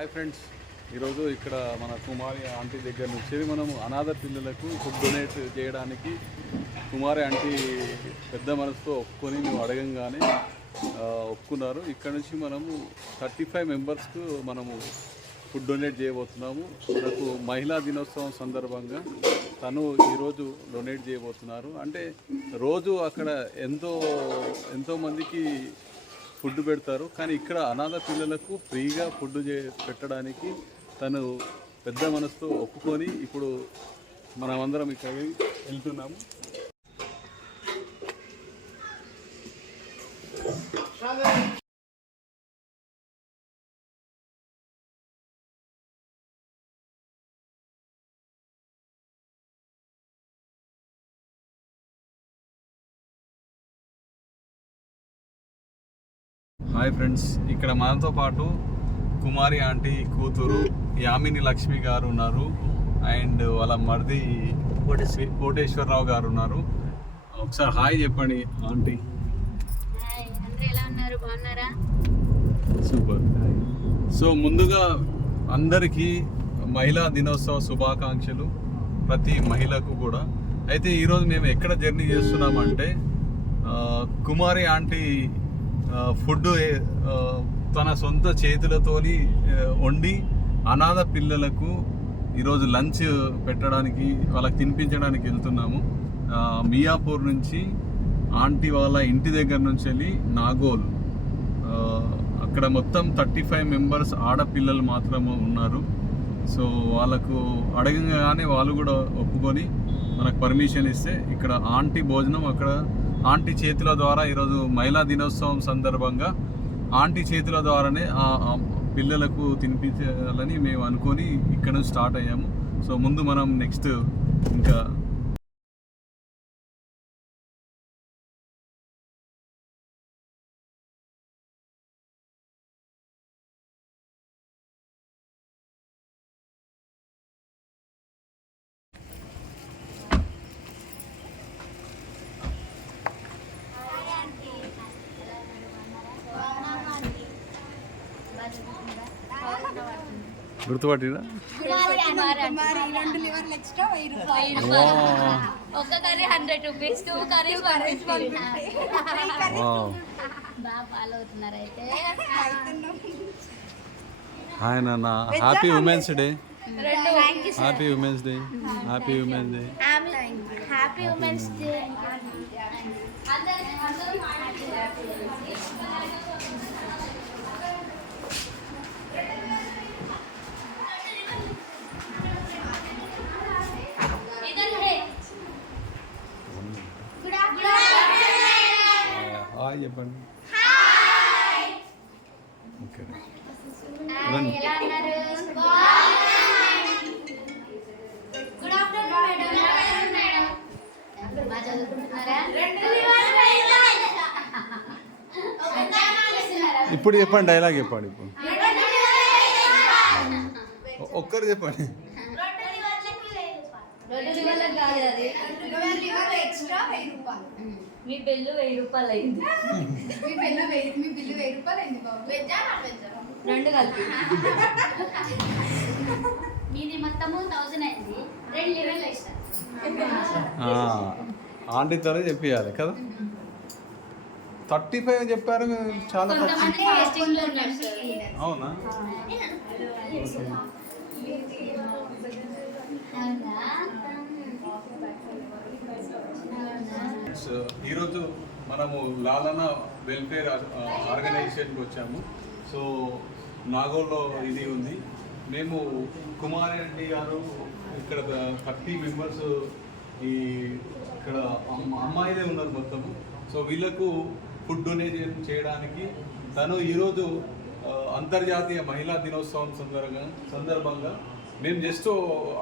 Hi friends, ఈరోజు ఇక్కడ మన కుమారి ఆంటీ దగ్గర నుంచి మనము అనాథ పిల్లలకు ఫుడ్ డొనేట్ చేయడానికి కుమారి ఆంటీ పెద్ద మనసుతో ఒప్పుకొని నువ్వు అడగంగానే ఒప్పుకున్నారు. ఇక్కడ నుంచి మనము 35 మెంబర్స్కు మనము ఫుడ్ డొనేట్ చేయబోతున్నాము. మనకు మహిళా దినోత్సవం సందర్భంగా తను ఈరోజు డొనేట్ చేయబోతున్నారు. అంటే రోజు అక్కడ ఎంతోమందికి ఫుడ్ పెడతారు, కానీ ఇక్కడ అనాథ పిల్లలకు ఫ్రీగా ఫుడ్ పెట్టడానికి తను పెద్ద మనసుతో ఒప్పుకొని ఇప్పుడు మనమందరం ఇక్కడ వెళ్తున్నాము. హాయ్ ఫ్రెండ్స్, ఇక్కడ మనతో పాటు కుమారి ఆంటీ కూతురు యామిని లక్ష్మి గారు ఉన్నారు అండ్ వాళ్ళ మరిది కోటేశ్వరరావు గారు ఉన్నారు. ఒకసారి హాయ్ చెప్పండి ఆంటీ. సూపర్. సో ముందుగా అందరికీ మహిళా దినోత్సవ శుభాకాంక్షలు ప్రతి మహిళకు కూడా. అయితే ఈరోజు మేము ఎక్కడ జర్నీ చేస్తున్నామంటే కుమారి ఆంటీ ఫుడ్ తన సొంత చేతులతోని వండి అనాథ పిల్లలకు ఈరోజు లంచ్ పెట్టడానికి వాళ్ళకి తినిపించడానికి వెళ్తున్నాము. మియాపూర్ నుంచి ఆంటీ వాళ్ళ ఇంటి దగ్గర నుంచి వెళ్ళి నాగోల్, అక్కడ మొత్తం 35 మెంబర్స్ ఆడపిల్లలు మాత్రమే ఉన్నారు. సో వాళ్ళకు అడగగానే వాళ్ళు కూడా ఒప్పుకొని మనకు పర్మిషన్ ఇస్తే ఇక్కడ ఆంటీ భోజనం అక్కడ ఆంటీ చేతుల ద్వారా ఈరోజు మహిళా దినోత్సవం సందర్భంగా ఆంటీ చేతుల ద్వారానే ఆ పిల్లలకు తినిపించాలని మేము అనుకొని ఇక్కడ నుంచి స్టార్ట్ అయ్యాము. సో ముందు మనం నెక్స్ట్ ఇంకా గుర్తుపట్టినా ఒక కర్రీ 100 రూపీస్, 2 కర్రీస్ 150. బాగా ఫాలో అవుతున్నారు అయితే. హాయ్ నాన్న, happy women's day. Happy women's day. Happy women's day. Happy women's day. Hi చెప్పండి. ఓకే ఇప్పుడు చెప్పండి, డైలాగ్ చెప్పండి. ఇప్పుడు ఒక్కరు చెప్పండి. మీ బిల్లు 1000 రూపాయలు అయింది. రెండు కలిపి మీది మొత్తము 1000 అయింది. 2 లెవెల్ ఇస్తా. ఆంటీతోనే చెప్పియాలి కదా. 35 చెప్పారు, చాలా అవునా? ఈరోజు మనము లాలన వెల్ఫేర్ ఆర్గనైజేషన్కి వచ్చాము. సో నాగోల్లో ఇది ఉంది. మేము కుమారి ఆంటీ గారు ఇక్కడ 30 మెంబర్స్ ఇక్కడ అమ్మాయిలే ఉన్నారు మొత్తము. సో వీళ్ళకు ఫుడ్ డొనేట్ చేయడానికి తను ఈరోజు అంతర్జాతీయ మహిళా దినోత్సవం సందర్భంగా మేము జస్ట్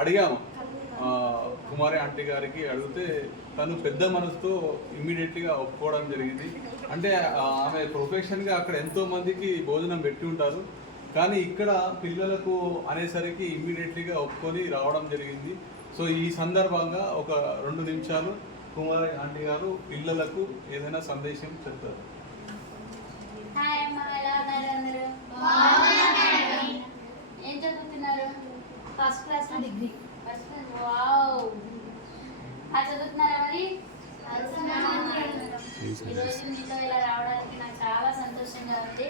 అడిగాము కుమారి ఆంటీ గారికి. అడిగితే తను పెద్ద మనసుతో ఇమ్మీడియట్గా ఒప్పుకోవడం జరిగింది. అంటే ఆమె ప్రొఫెషన్గా అక్కడ ఎంతోమందికి భోజనం పెట్టి ఉంటారు, కానీ ఇక్కడ పిల్లలకు అనేసరికి ఇమ్మీడియట్లీగా ఒప్పుకొని రావడం జరిగింది. సో ఈ సందర్భంగా ఒక 2 నిమిషాలు కుమారి ఆంటీ గారు పిల్లలకు ఏదైనా సందేశం చెప్తారు. మీతో ఇలా రావడానికి నాకు చాలా సంతోషంగా ఉంది.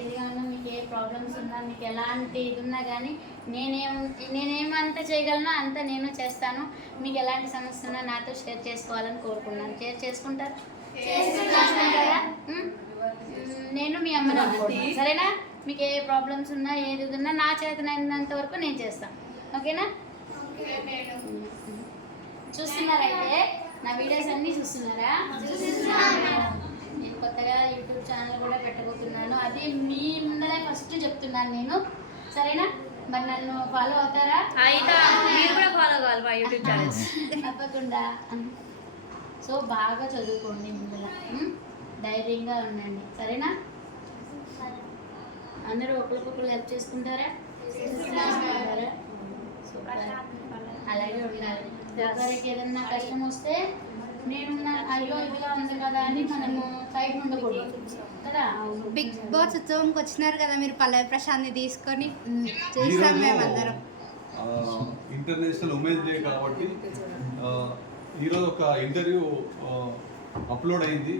ఎందుకంటే మీకు ఏ ప్రాబ్లమ్స్ ఉన్నా, మీకు ఎలాంటి ఇది ఉన్నా కానీ నేనేమంత చేయగలనో అంత నేను చేస్తాను. మీకు ఎలాంటి సమస్య ఉన్నా నాతో షేర్ చేసుకోవాలని కోరుకున్నాను. షేర్ చేసుకుంటారా? నేను మీ అమ్మని అనుకుంటున్నాను, సరేనా? మీకు ఏ ప్రాబ్లమ్స్ ఉన్నా ఏది ఉన్నా నా చేతనైనంత వరకు నేను చేస్తాను. ఓకేనా? చూస్తున్నారైతే నా వీడియోస్ అన్నీ చూస్తున్నారా? నేను కొత్తగా యూట్యూబ్ ఛానల్ కూడా పెట్టబోతున్నాను. అది మీ ముందరే ఫస్ట్ చెప్తున్నాను నేను, సరేనా? మరి నన్ను ఫాలో అవుతారా? మీరు కూడా ఫాలో కావాలి మా యూట్యూబ్ ఛానల్స్ తప్పకుండా. సో బాగా చదువుకోండి, ముందర ధైర్యంగా ఉండండి, సరేనా? అందరూ ఒకరికొకరు హెల్ప్ చేసుకుంటారా? అలాగే ఉండాలి. ఒకరికి ఏదన్నా కష్టం వస్తే నేను అయ్యో ఇదిలా ఉంది కదా అని మనము సైడ్ ఉండకూడదు కదా. బిగ్ బాస్ ఉత్సవంకి వచ్చినారు కదా మీరు, పల్లవి ప్రశాంత్ని తీసుకొని చూస్తాం మేమందరం. ఇంటర్నేషనల్ ఉమెన్స్ డే కాబట్టి ఈరోజు ఒక ఇంటర్వ్యూ అప్లోడ్ అయింది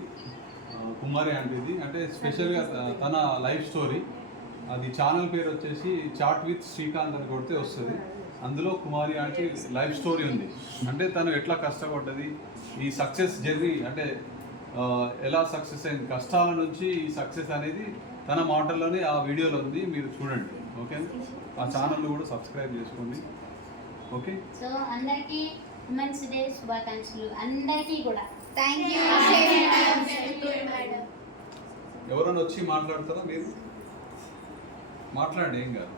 కుమారి ఆంటీది. అంటే స్పెషల్గా తన లైఫ్ స్టోరీ. అది ఛానల్ పేరు వచ్చేసి చాట్ విత్ శ్రీకాంత్ అని కొడితే వస్తుంది. అందులో కుమారి ఆంటీ లైఫ్ స్టోరీ ఉంది. అంటే తను ఎట్లా కష్టపడ్డది, ఈ సక్సెస్ జర్నీ అంటే ఎలా సక్సెస్ అయింది, కష్టాల నుంచి ఈ సక్సెస్ అనేది తన మాటల్లోనే ఆ వీడియోలో ఉంది. మీరు చూడండి, ఓకే? ఆ ఛానల్ కూడా సబ్స్క్రైబ్ చేసుకోండి, ఓకే? సో అందరికీ ఉమెన్స్ డే శుభాకాంక్షలు అందరికీ కూడా. Thank you. ఎవరైనా వచ్చి మాట్లాడతారా? మీరు మాట్లాడండి, ఏం కాదు.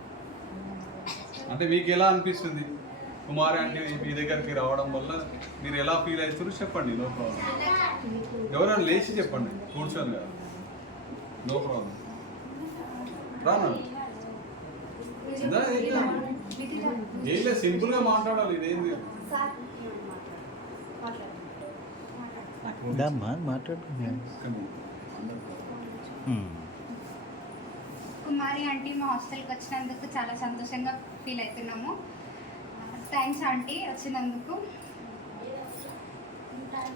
అంటే మీకు ఎలా అనిపిస్తుంది కుమారి అంటే మీ దగ్గరికి రావడం వల్ల మీరు ఎలా ఫీల్ అవుతారో చెప్పండి, నో ప్రాబ్లం. ఎవరైనా లేచి చెప్పండి, కూర్చొని కాదు, నో ప్రాబ్లం. రాను ఏం లేదు, సింపుల్గా మాట్లాడాలి. ఇదేంది కుమారి ఆంటీ మా హాస్టల్కి వచ్చినందుకు చాలా సంతోషంగా ఫీల్ అవుతున్నాము. థ్యాంక్స్ ఆంటీ వచ్చినందుకు.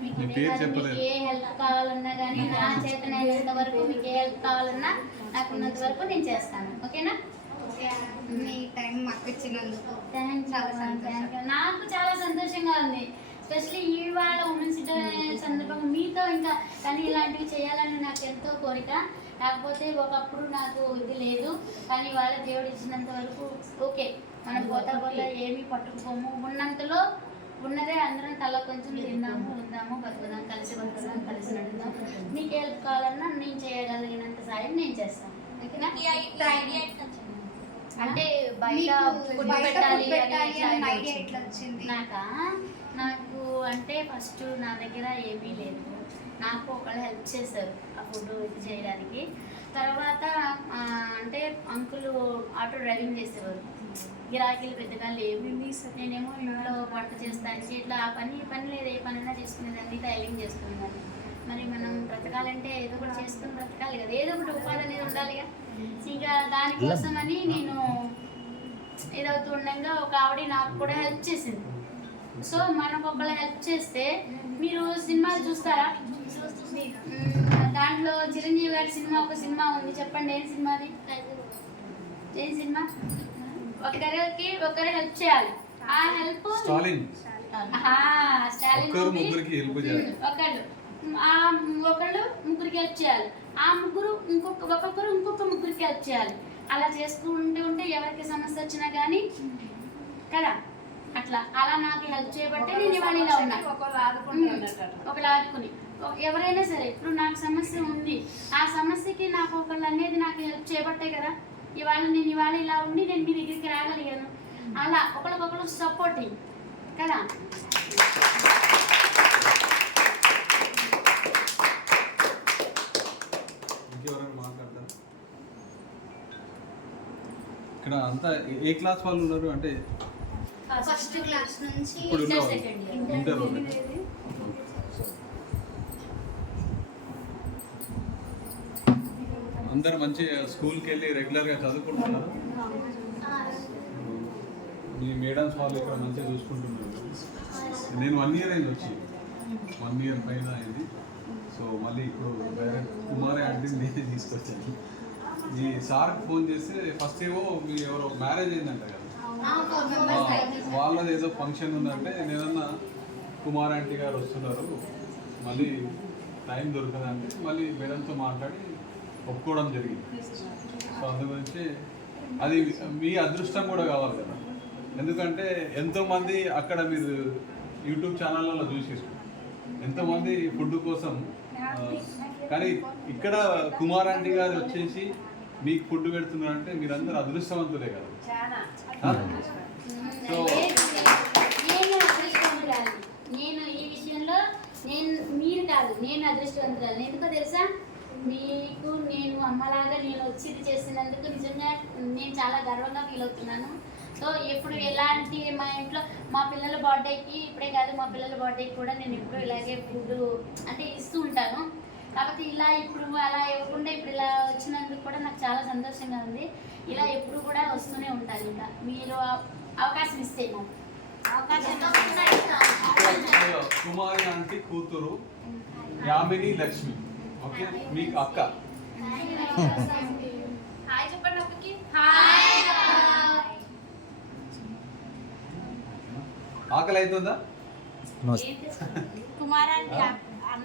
మీకు మీ పేరు చెప్పలేదు. ఏ హెల్ప్ కావాలన్నా కానీ నా చేతనైనంత వరకు మీకు ఏ హెల్ప్ కావాలన్నా నాకున్నంత వరకు నేను చేస్తాను, ఓకేనా? మీ టైం మాకు ఇచ్చినందుకు చాలా సంతోషం. నాకు చాలా సంతోషంగా ఉంది. స్పెషల్లీ ఇవాళ ఉమెన్స్ డే సందర్భంగా మీతో ఇంకా కానీ ఇలాంటివి చేయాలని నాకు ఎంతో కోరిక. కాకపోతే ఒకప్పుడు నాకు ఇది లేదు, కానీ ఇవాళ దేవుడు ఇచ్చినంత వరకు ఓకే. మనం పోతా ఏమీ పట్టుకుపోము, ఉన్నంతలో ఉన్నదే అందరం తల కొంచెం తిందాము, ఉందాము, బతుకుదాం, కలిసి బతుకుదాం, కలిసి నడుద్దాం. మీకు హెల్ప్ కావాలన్నా నేను చేయగలిగినంత సాయం నేను చేస్తాను, ఓకేనా? అంటే బయట ఫుడ్ పెట్టాలి అనే ఐడియా ఎట్లా వచ్చింది? నాకు అంటే ఫస్ట్ నా దగ్గర ఏమీ లేదు. నాకు ఒకళ్ళు హెల్ప్ చేశారు ఆ ఫుడ్ ఇది చేయడానికి. తర్వాత అంటే అంకుల్ ఆటో డ్రైవింగ్ చేసేవారు, గిరాకీలు పెద్దగా లేవు. నేనేమో ఇంట్లో వంట చేస్తాను, ఇట్లా ఆ పని ఈ పని లేదు, ఏ పనైనా చేసుకునేదాన్ని, టైలింగ్ చేసుకునేదాన్ని. మరి మనం బ్రతకాలంటే ఏదో ఒకటి చేసుకుని బ్రతకాలి కదా, ఏదో ఒకటి ఉపాధి అనేది ఉండాలిగా. ఇంకా దానికోసమని నేను ఇదవుతూ ఉండగా ఒక ఆవిడ నాకు కూడా హెల్ప్ చేసింది. సో మనకు ఒకళ్ళు హెల్ప్ చేస్తే మీరు సినిమాలు చూస్తారా? దాంట్లో చిరంజీవి గారి సినిమా ఒక సినిమా ఉంది, చెప్పండి ఏం సినిమా అది? ఏం సినిమా? ఒకరు హెల్ప్ చేయాలి. ఆ హెల్ప్ స్టాలిన్ ఒకళ్ళు ముగ్గురికి హెల్ప్ చేయాలి. ఆ ముగ్గురు ఒక్కొక్కరు ఇంకొక ముగ్గురికి హెల్ప్ చేయాలి. అలా చేసుకుంటూ ఉంటే ఎవరికి సమస్య వచ్చినా కానీ కదా అట్లా అలా నాకు హెల్ప్ చేయబట్టే నేను ఇవాళ ఇలా ఉన్నా. ఒకళ్ళు ఆదుకుని ఎవరైనా సరే ఇప్పుడు నాకు సమస్య ఉంది, ఆ సమస్యకి నాకు ఒకళ్ళు అనేది నాకు హెల్ప్ చేయబట్టే కదా నేను ఇవాళ ఇలా ఉండి నేను మీ దగ్గరికి రాగలిగాను. అలా ఒకరికొకరు సపోర్టింగ్ కదా. ఇక్కడ అంతా ఏ క్లాస్ వాళ్ళు ఉన్నారు? అంటే ఫస్ట్ క్లాస్ నుంచి ఇప్పుడు ఇంటర్ అందరు మంచి స్కూల్కి వెళ్ళి రెగ్యులర్గా చదువుకుంటున్నారు. మీ మేడమ్స్ వాళ్ళు ఇక్కడ మంచిగా చూసుకుంటున్నారు. నేను 1 year అయింది వచ్చి, 1 year పైన అయింది. సో మళ్ళీ ఇప్పుడు డైరెక్ట్ కుమారి అంటే నేనే తీసుకొచ్చాను. ఈ సార్కి ఫోన్ చేస్తే ఫస్ట్ ఏమో మీ ఎవరో మ్యారేజ్ అయిందంట కదా, 4 members అయితే. వాళ్ళది ఏదో ఫంక్షన్ ఉందంటే నేనన్నా కుమార్ ఆంటీ గారు వస్తున్నారు, మళ్ళీ టైం దొరకదంటే మళ్ళీ మేడంతో మాట్లాడి ఒప్పుకోవడం జరిగింది. సో అందు గురించి అది మీ అదృష్టం కూడా కావాలి కదా, ఎందుకంటే ఎంతోమంది అక్కడ మీరు యూట్యూబ్ ఛానళ్ళలో చూసేసు ఎంతోమంది ఫుడ్ కోసం కానీ ఇక్కడ కుమార్ ఆంటీ గారు వచ్చేసి మీకు ఫుడ్ పెడుతున్నారంటే మీరందరూ అదృష్టవంతులే కదా. సో నేను అదృష్టవంతురాలు. నేను ఈ విషయంలో మీరు కాదు, నేను అదృష్టవంతురాలు. ఎందుకో తెలుసా, మీకు నేను అమ్మలాగా నేను వచ్చి ఇది చేసినందుకు నిజంగా నేను చాలా గర్వంగా ఫీల్ అవుతున్నాను. సో ఎప్పుడు ఎలాంటి మా ఇంట్లో మా పిల్లల బర్త్డేకి ఇప్పుడే కాదు, మా పిల్లల బర్త్డేకి కూడా నేను ఎప్పుడు ఇలాగే ఫుడ్ అంటే ఇస్తూ ఉంటాను. కాబట్టి ఇలా ఇప్పుడు అలా ఇవ్వకుండా ఇప్పుడు ఇలా వచ్చినందుకు కూడా నాకు చాలా సంతోషంగా ఉంది. ఇలా ఎప్పుడు కూడా వస్తూనే ఉంటాను. ఇంకా మీరు అవకాశం ఇస్తే నాకు కుమారి ఆంటీ కూతురు యామిని లక్ష్మి, ఓకే, మీకు అక్క. హాయ్ చెప్పండి అక్కకి. ఆకలి అవుతుందా? కుమారాంటి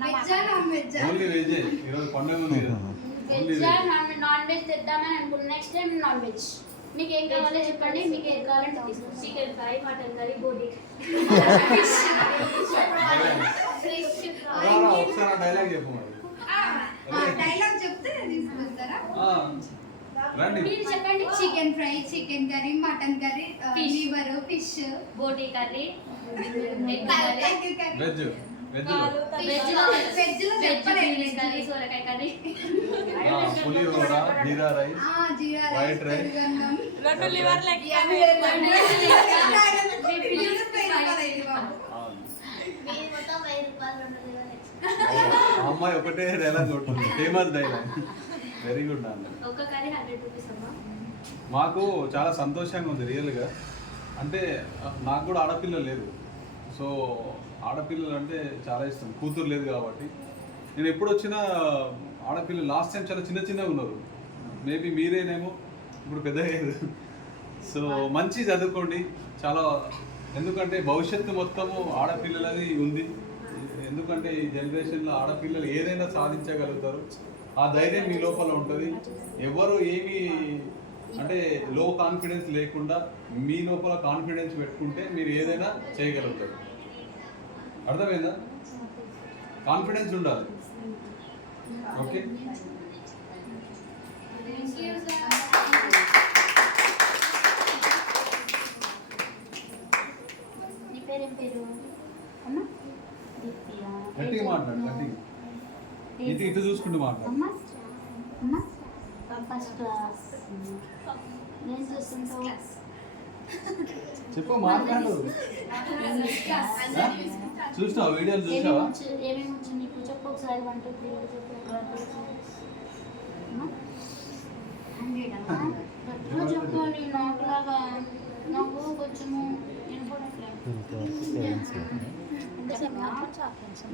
వెజ్జా నాన్ వెజ్జా? Only veg. ఈరోజు పండుగ ఉంది కదా, only veg veg. Non veg తెద్దామని అనుకున్నాను. Next time non veg. మీకు ఏం కావాలో చెప్పండి, మీకు ఏం కావాలంటే తీసుకోండి. చికెన్ ఫ్రై, మటన్ కర్రీ, బోటి. ఒకసారి డైలాగ్ చెప్పు మరి. డైలాగ్ చెప్తే తీసుకుంటారా? రండి. మీరు చెప్పండి. Chicken fry, chicken curry, mutton curry, Fish. Liver, fish, బోటి కర్రీ, వెజ్ వెజ్ వెజ్ లో చెప్పలేదు. కర్రీ, సోరకాయ కర్రీ, పులిహోర, jeera rice, jeera White rice, rice. పెరుగన్నం, రెండు లివర్ లెగ్ ఆ అమ్మాయి ఒకటే డైలాగ్ కొట్టుంది, ఫేమస్ డైలాగ్. వెరీ గుడ్ అన్న. ఒక కర్రీ 100 రూపీస్ అమ్మా. మాకు చాలా సంతోషంగా ఉంది రియల్గా. అంటే నాకు కూడా ఆడపిల్లలు లేరు, సో ఆడపిల్లలు అంటే చాలా ఇష్టం. కూతురు లేదు కాబట్టి నేను ఎప్పుడు వచ్చినా ఆడపిల్లలు లాస్ట్ టైం చాలా చిన్నగా ఉన్నారు, మేబీ మీరేనేమో ఇప్పుడు పెద్దగా. సో మంచి చదువుకోండి చాలా, ఎందుకంటే భవిష్యత్తు మొత్తము ఆడపిల్లలది ఉంది. ఎందుకంటే ఈ జనరేషన్లో ఆడపిల్లలు ఏదైనా సాధించగలుగుతారు, ఆ ధైర్యం మీ లోపల ఉంటుంది. ఎవరు ఏమి అంటే లో కాన్ఫిడెన్స్ లేకుండా మీ లోపల కాన్ఫిడెన్స్ పెట్టుకుంటే మీరు ఏదైనా చేయగలుగుతారు. అర్థమైందా? కాన్ఫిడెన్స్ ఉండాలి. ఓకే, నీ పేరేం పేరు అమ్మా? దీప్తియా? గట్టిగా మాట్లాడు, గట్టిగా. ఇటు ఇటు చూసుకుంటూ మాట్లాడు. అమ్మా అమ్మా ఫస్ట్ క్లాస్. నేను చూస్తుంటావు చెప్పు, మాట్లాడు. చూసినావా వీడియోలు చూసావా? ఏమేమి వచ్చు నీకు చెప్పు ఒకసారి. 1 2 3 చెప్పు. గట్టిగా చెప్పాలి, నాకులాగా. నాకు కొంచెము వినపడట్లేదు.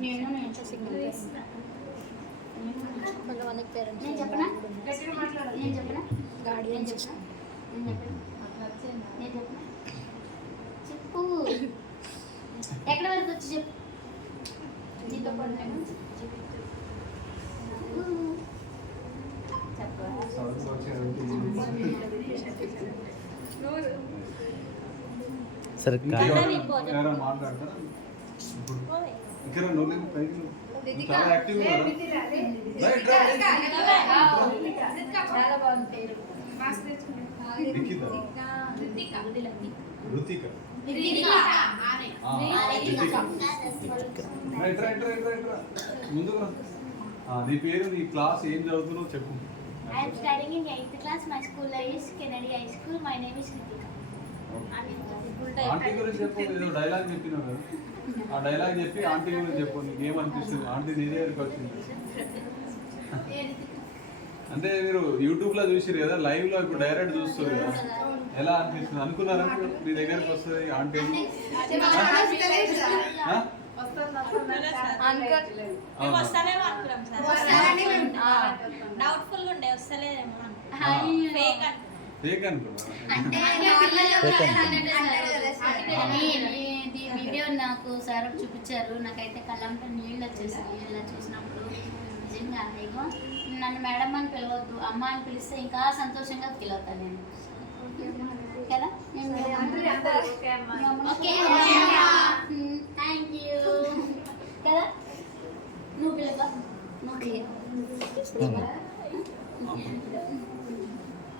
నేను కొంతమందికి పేరెంట్స్ నేను చెప్పనా? నేను చెప్పనా? గార్డియన్స్ నేను చెప్పనా? చెప్పు. ఎక్కడ వరకు వచ్చి చెప్పు. నీతో పాటు నేను సరే ఎవరైనా మాట్లాడతారా? ఇక్కడ నువ్వు పైకి చాలా యాక్టివ్ చాలా బాగుంది పేరు. రుతిక. ముందుకు రా. నీ పేరు, నీ క్లాస్, ఏం చదువుతున్నావు చెప్పు. I am studying in 8th class. My school is Kennedy High School. My name is Kritika. Aunty గురించి చెప్పు, ఏదో డైలాగ్ చెప్పినావు కదా, ఆ డైలాగ్ చెప్పి ఆంటీ గురించి చెప్పు. నీకు ఏమనిపిస్తుంది? ఆంటీ నీ దగ్గరికి వచ్చింది అంటే మీరు యూట్యూబ్లో చూసిరు కదా, లైవ్లో ఇప్పుడు డైరెక్ట్ చూస్తారు కదా, ఎలా అనిపిస్తుంది? అనుకున్నారా మీ దగ్గరికి వస్తుంది ఆంటీ? మేము వస్తానేమో అనుకున్నాం సార్. వస్తారని మేము డౌట్ఫుల్ ఉండే వస్తలేదేమో ఫేక్ అనుకున్నాం. ఫేక్ అనుకున్నా అంటే నార్మల్ అంటారు కదా సార్. కానీ ఇది వీడియో నాకు సార్ చూపించారు. నాకైతే కళ్ళంట నీళ్ళు వచ్చేసాయి ఇలా చూసినప్పుడు. నిజంగా ఇగో నన్ను మేడం అని పిలవద్దు, అమ్మ అని పిలిస్తే ఇంకా సంతోషంగా ఫీల్ అవుతాను నేను కదా. ఓకే థ్యాంక్ యూ కదా. నువ్వు పిలవా ఓకే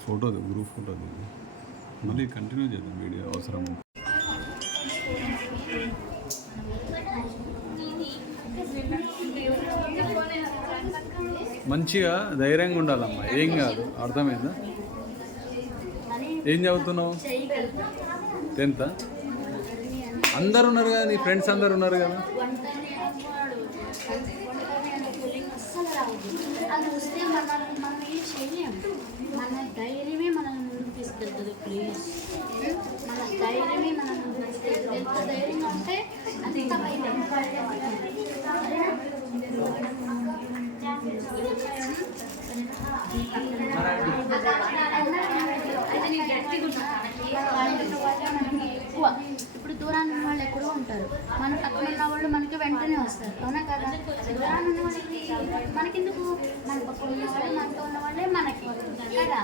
ఫోటో గ్రూప్ ఫోటో మళ్ళీ కంటిన్యూ చేద్దాం వీడియో అవసరం. మంచిగా ధైర్యంగా ఉండాలమ్మా, ఏం కాదు. అర్థమైందా? ఏం చదువుతున్నావు? 10th? అందరు ఉన్నారు కదా, నీ ఫ్రెండ్స్ అందరు ఉన్నారు కదా. అది వస్తే మనం ఏం చేయలేము. మన ధైర్యమే మనల్ని ముందుకు తీసుకెళ్తుంది. ప్లీజ్ మన ధైర్యమే మనల్ని ముందుకు తీసుకెళ్తుంది. ఎంత ధైర్యంగా ఉంటే అంత బయట ఎక్కువ. ఇప్పుడు దూరాన్ని ఉన్న వాళ్ళు ఎక్కడో ఉంటారు, మన పక్కన ఉన్న వాళ్ళు మనకి వెంటనే వస్తారు, అవునా కదా. దూరాన్ని ఉన్న వాళ్ళకి మనకెందుకు, మన పక్కన ఉన్న వాళ్ళు మనతో ఉన్న వాళ్ళే మనకి కదా.